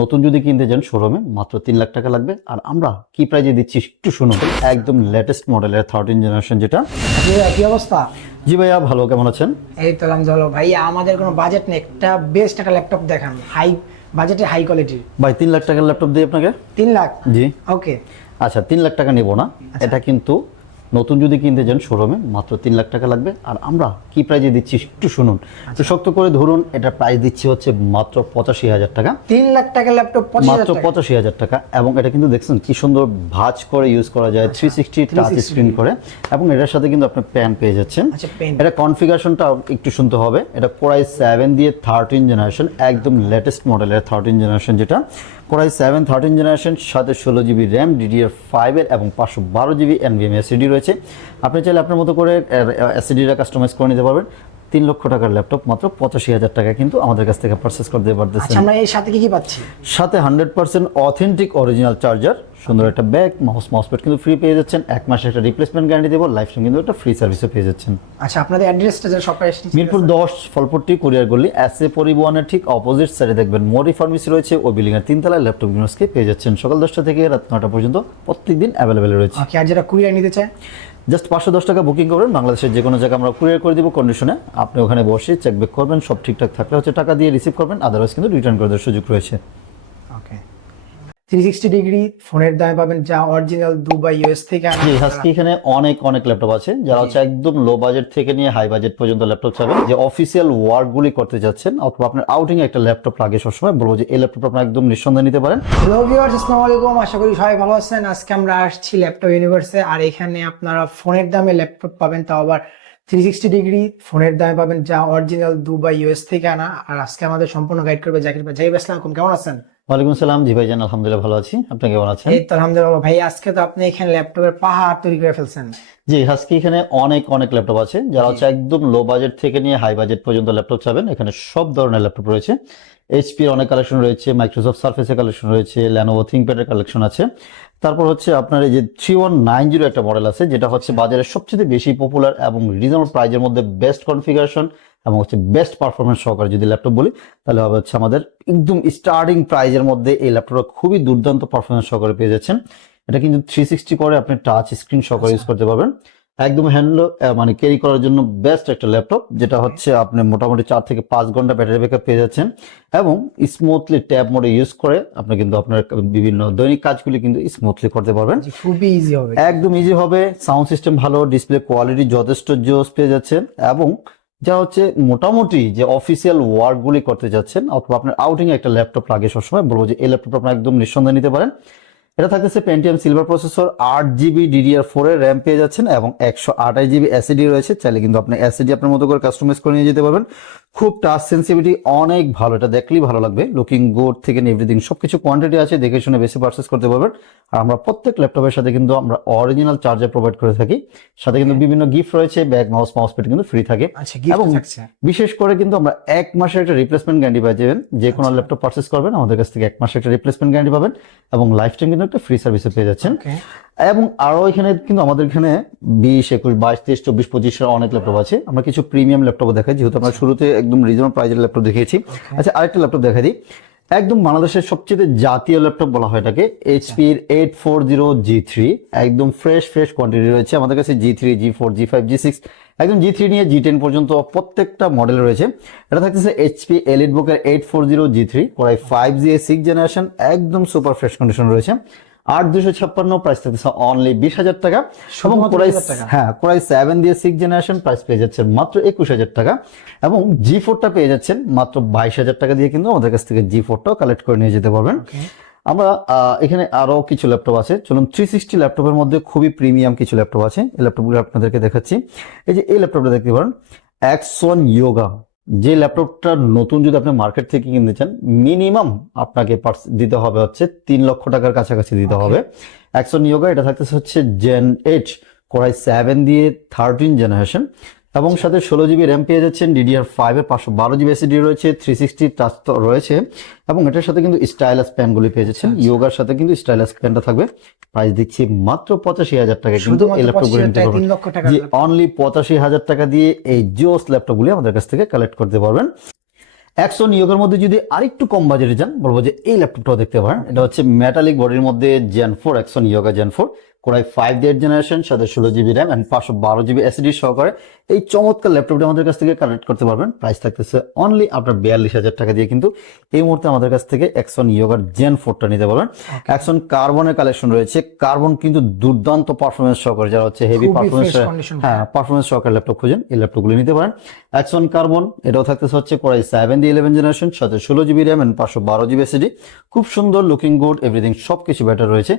নতুন যদি কিনতে যান শোরুমে মাত্র তিন লাখ টাকা লাগবে। আর আমরা কি প্রাইজে দিচ্ছি একটু শুনুন। একদম লেটেস্ট মডেলের থার্টিন জেনারেশন যেটা। কি অবস্থা? জি ভাইয়া ভালো কেমন আছেন? এই তো আলহামদুলিল্লাহ ভাইয়া আমাদের কোনো বাজেট নেই। একটা বেস্ট একটা ল্যাপটপ দেখান। হাই বাজেটে হাই কোয়ালিটির ভাই তিন লাখ টাকার ল্যাপটপ দিই আপনাকে? তিন লাখ? জি। ওকে আচ্ছা তিন লাখ টাকা নেব না। এটা কিন্তু নতুন যদি কিনতে যান শোরুমে মাত্র তিন লাখ টাকা লাগবে। আর আমরা কি প্রাইজে দিচ্ছি একটু শুনুন। তো শক্ত করে ধরুন এটা প্রাইস দিচ্ছি হচ্ছে মাত্র পঁচাশি হাজার টাকা। তিন লাখ টাকার ল্যাপটপ মাত্র টাকা। পঁচাশি হাজার টাকা। এবং এটা কিন্তু দেখছেন কি সুন্দর ভাজ করে ইউজ করা যায় থ্রি সিক্সটি টাচ স্ক্রিন করে। এবং এটার সাথে কিন্তু আপনি প্যান পেয়ে যাচ্ছেন। আচ্ছা এটা কনফিগারেশনটা একটু শুনতে হবে। এটা কোরাই সেভেন দিয়ে থার্টিন জেনারেশন একদম লেটেস্ট মডেলের থার্টিন জেনারেশন যেটা। Core i seven thirteen generation সাথে ষোলো জিবি র্যাম ডিডিআর ফাইভের এবং পাঁচশো বারো জিবি এনভিএম এসিডি রয়েছে। আপনি চাইলে আপনার মতো করে এসিডিটা কাস্টমাইজ করে নিতে পারবেন। তিন লক্ষ টাকার ল্যাপটপ মাত্র পঁচাশি হাজার টাকা কিন্তু আমাদের কাছ থেকে পারচেস করতে পারতেছেন। আচ্ছা আমরা এর সাথে কি কি পাচ্ছি? সাথে hundred percent authentic original charger সুন্দর একটা ব্যাগ মাউস মাউসপ্যাড কিন্তু ফ্রি পেয়ে যাচ্ছেন। এক মাসের একটা রিপ্লেসমেন্ট গ্যারান্টি দেবো লাইফ টাইম কিন্তু একটা ফ্রি সার্ভিসও পেয়ে যাচ্ছেন। আচ্ছা আপনাদের অ্যাড্রেসটা যে সবাই মিরপুর দশ ফলপট্টি কুরিয়ার গলি এস এ পরিবহনের ঠিক অপোজিট সাইডে দেখবেন মোরি ফার্মেসি রয়েছে ও বিল্ডিং এর তিনতলায় ল্যাপটপ ইউনিভার্সকে পেয়ে যাচ্ছেন। সকাল দশটা থেকে রাত নটা পর্যন্ত প্রত্যেক দিন অ্যাভেলেবেল রয়েছে আর যেটা কুরিয়ার নিতে চায়? জাস্ট পাঁচশো দশ টাকা বুকিং করবেন, বাংলাদেশের যে কোনো জায়গায় আমরা কুরিয়ার করে দিব কন্ডিশনে আপনি ওখানে বসে চেক করবেন, সব ঠিকঠাক থাকলে হচ্ছে টাকা দিয়ে রিসিভ করবেন আদারওয়াইজ কিন্তু রিটার্ন করে দেওয়ার সুযোগ রয়েছে। ওকে থ্রি সিক্সটি ডিগ্রি ফোনের দামে পাবেন যা অরিজিনাল দুবাই ইউএস থেকে আনা। জি হাস্কি এখানে অনেক অনেক ল্যাপটপ আছে। যারা হচ্ছে একদম লো বাজেট থেকে নিয়ে হাই বাজেট পর্যন্ত ল্যাপটপ চাবেন। যে অফিসিয়াল ওয়ার্কগুলি করতে যাচ্ছেন অথবা আপনার আউটিং একটা ল্যাপটপ লাগে সবসময় বলব যে এই ল্যাপটপ আপনার একদম নিঃসন্দেহে নিতে পারেন। হ্যালো ভিউয়ার্স আসসালামু আলাইকুম। আশা করি সবাই ভালো আছেন। আজকে আমরা আসছি ল্যাপটপ ইউনিভার্সে আর এখানে আপনারা ফোনের দামে ল্যাপটপ পাবেন তাও আবার থ্রি সিক্সটি ডিগ্রি ফোনের দামে পাবেন যা অরিজিনাল দুবাই ইউএস থেকে আনা। আর আজকে আমাদের সম্পূর্ণ গাইড করবে জাকির ভাই। জাকির ভাই কেমন আছেন? ওয়ালাইকুম সালাম জি ভাইজান আলহামদুলিল্লাহ ভালো আছি। আপনি কেমন আছেন? এই তো আলহামদুলিল্লাহ ভাই আজকে তো আপনি এখানে ল্যাপটপের পাহাড় তৈরি করে ফেলছেন। জি আজকে এখানে অনেক অনেক ল্যাপটপ আছে। যারা হচ্ছে একদম লো বাজেট থেকে নিয়ে হাই বাজেট পর্যন্ত ল্যাপটপ চাবেন এখানে সব ধরনের ল্যাপটপ রয়েছে। এইচপির অনেক কালেকশন রয়েছে মাইক্রোসফট সার্ফেসের কালেকশন রয়েছে ল্যানোভো থিঙ্কপ্যাডের কালেকশন আছে। তারপর হচ্ছে আপনার এই যে থ্রি ওয়ান নাইন জিরো একটা মডেল আছে যেটা হচ্ছে বাজারে সবচেয়ে বেশি পপুলার এবং রিজনেবল প্রাইজের মধ্যে বেস্ট কনফিগারেশন এবং হচ্ছে বেস্ট পারফরমেন্স সহকারে যদি ল্যাপটপ বলি তাহলে হবে হচ্ছে আমাদের একদম স্টার্টিং প্রাইজের মধ্যে এই ল্যাপটপটা খুবই দুর্দান্ত পারফরমেন্স সহকারে পেয়ে যাচ্ছেন। এটা কিন্তু থ্রি সিক্সটি করে আপনি টাচ স্ক্রিন সহকারে ইউজ করতে পারবেন। একদম হ্যান্ড মানে ক্যারি করার জন্য বেস্ট একটা ল্যাপটপ যেটা হচ্ছে আপনি মোটামুটি চার থেকে পাঁচ ঘণ্টা ব্যাটারি ব্যাকআপ পেয়ে যাচ্ছেন। এবং স্মুথলি ট্যাব মোডে ইউজ করে আপনি কিন্তু আপনার বিভিন্ন দৈনিক কাজগুলি কিন্তু স্মুথলি করতে পারবেন। খুবই ইজি হবে। একদম ইজি হবে সাউন্ড সিস্টেম ভালো ডিসপ্লে কোয়ালিটি যথেষ্ট জোস পেয়ে যাচ্ছেন। এবং যা হচ্ছে মোটামুটি যে অফিসিয়াল ওয়ার্কগুলি করতে যাচ্ছেন অথবা আপনার আউটিং একটা ল্যাপটপ লাগে সবসময় বলব যে এই ল্যাপটপ আপনার একদম নিঃসন্দেহে নিতে পারেন। এটা থাকতেছে পেন্টিয়াম সিলভার প্রসেসর আট জিবি ডিডিআর ফোর এর র্যাম পেয়ে যাচ্ছেন এবং একশো আঠাশ জিবি এসিডি রয়েছে। চাইলে কিন্তু আপনি এসিডি আপনার মতো করে কাস্টমাইজ করে নিয়ে যেতে পারবেন। খুব টাচ সেন্সিভিটি অনেক ভালো এটা দেখলেই ভালো লাগবে। লুকিং গুড থেকে এভরিথিং সবকিছু কোয়ান্টিটি আছে দেখে শুনে বেশি পারচেস করতে পারবেন। আর আমরা প্রত্যেক ল্যাপটপের সাথে কিন্তু আমরা অরিজিনাল চার্জার প্রোভাইড করে থাকি। সাথে কিন্তু বিভিন্ন গিফট রয়েছে ব্যাগ মাউস মাউস পেট কিন্তু ফ্রি থাকে। আচ্ছা এবং বিশেষ করে কিন্তু আমরা এক মাসের একটা রিপ্লেসমেন্ট গ্যারান্টি পাই যাবেন যে কোনো ল্যাপটপ পারচেস করবেন আমাদের কাছ থেকে এক মাসের একটা রিপ্লেসমেন্ট গ্যারান্টি পাবেন। এবং লাইফ টাইম কিন্তু একটা ফ্রি সার্ভিসে পেয়ে যাচ্ছেন। এবং আরও এখানে কিন্তু আমাদের এখানে বিশ একুশ বাইশ তেইশ চব্বিশ পঁচিশের অনেক ল্যাপটপ আছে। আমরা কিছু প্রিমিয়াম ল্যাপটপ দেখাই যেহেতু আমরা শুরুতে একদম রিজনেবল প্রাইজের ল্যাপটপ দেখিয়েছি। আচ্ছা আরেকটা ল্যাপটপ দেখা দিই। একদম বাংলাদেশের সবচেয়ে জাতীয় ল্যাপটপ বলা হয় এটাকে এইচপির eight four zero G three একদম ফ্রেশ ফ্রেশ কোয়ান্টিটি রয়েছে। আমাদের কাছে G three G four G five G six একদম জি থ্রি নিয়ে জি টেন পর্যন্ত প্রত্যেকটা মডেল রয়েছে। এটা থাকতেছে এইচপি এলিট বুকের eight four zero G three core i five G six generation একদম সুপার ফ্রেশ কন্ডিশন রয়েছে। আট দুশো ছাপ্পান্ন প্রাইস থাকতেছে অনলি বিশ হাজার টাকা। এবং কোরাই 20,000 টাকা? হ্যাঁ কোরাই সেভেন দিয়ে সিক্স জেনারেশন প্রাইস পেয়ে যাচ্ছেন মাত্র একুশ হাজার টাকা। এবং জি ফোরটা পেয়ে যাচ্ছেন মাত্র বাইশ হাজার টাকা দিয়ে কিন্তু আমাদের কাছ থেকে জি ফোরটাও কালেক্ট করে নিয়ে যেতে পারবেন। আমরা আহ, এখানে আরও কিছু ল্যাপটপ আছে। চলুন থ্রি সিক্সটি ল্যাপটপের মধ্যে খুবই প্রিমিয়াম কিছু ল্যাপটপ আছে। এই ল্যাপটপগুলো আপনাদেরকে দেখাচ্ছি। এই যে এই ল্যাপটপটা দেখতে পারেন অ্যাক্সন ইয়োগা যে ল্যাপটপটা নতুন যদি আপনি মার্কেট থেকে কিনতে চান মিনিমাম আপনাকে পার্স- দিতে হবে হচ্ছে তিন লক্ষ টাকার কাছাকাছি দিতে হবে। একশো ইয়োগা এটা থাকতেছে হচ্ছে gen eight core i seven দিয়ে থার্টিন জেনারেশন এবং সাথে ষোলো জিবি র্যাম পেয়ে যাচ্ছেন ডিডিআর ফাইভ এর পাঁচশো বারো জিবি এসিডি রয়েছে থ্রি সিক্সটি টাচ রয়েছে। এবং এটার সাথে কিন্তু স্টাইলাস প্যানগুলি পেয়ে যাচ্ছেন। ইয়োগার সাথে কিন্তু স্টাইলাস প্যানটা থাকবে। প্রাইস দিচ্ছি মাত্র পঁচাশি হাজার টাকা কিন্তু এই ল্যাপটপ পঁচিশ নিতে পারবেন। জি অনলি পঁচাশি হাজার টাকা দিয়ে এই জিওস ল্যাপটপগুলি আমাদের কাছ থেকে কালেক্ট করতে পারবেন। একশো নিয়োগের মধ্যে যদি আরেকটু কম বাজেটে যান বলব যে এই ল্যাপটপটাও দেখতে পারেন। এটা হচ্ছে মেটালিক বডির মধ্যে জেন ফোর একশো নিয়োগা gen four core i five date generation সাথে ষোলো জিবি র্যাম অ্যান্ড পাঁচশো বারো জিবি এসডি সহকারে এই চমৎকার ল্যাপটপটা আমাদের কাছ থেকে কালেক্ট করতে পারবেন। প্রাইস থাকতেছে অনলি আপনার বিয়াল্লিশ হাজার টাকা দিয়ে। কিন্তু এই মুহূর্তে আমাদের কাছ থেকে একশন ইয়োগার জেন ফোরটা নিতে পারবেন একশন কার্বনের কালেকশন রয়েছে। কার্বন কিন্তু দুর্দান্ত পারফরমেন্স সহকারে যারা হচ্ছে হেভি পারফরমেন্স হ্যাঁ পারফরমেন্স সহকারে ল্যাপটপ খুঁজেন এই ল্যাপটপগুলো নিতে পারেন। অ্যাকশন কার্বন এটাও থাকতেছে হচ্ছে কোরাই সেভেন দি ইলেভেন জেনারেশন সাথে ষোলো জিবি র্যাম অ্যান্ড পাঁচশো বারো জিবি এসডি খুব সুন্দর লুকিং গুড এভরিথিং সব কিছু বেটার রয়েছে।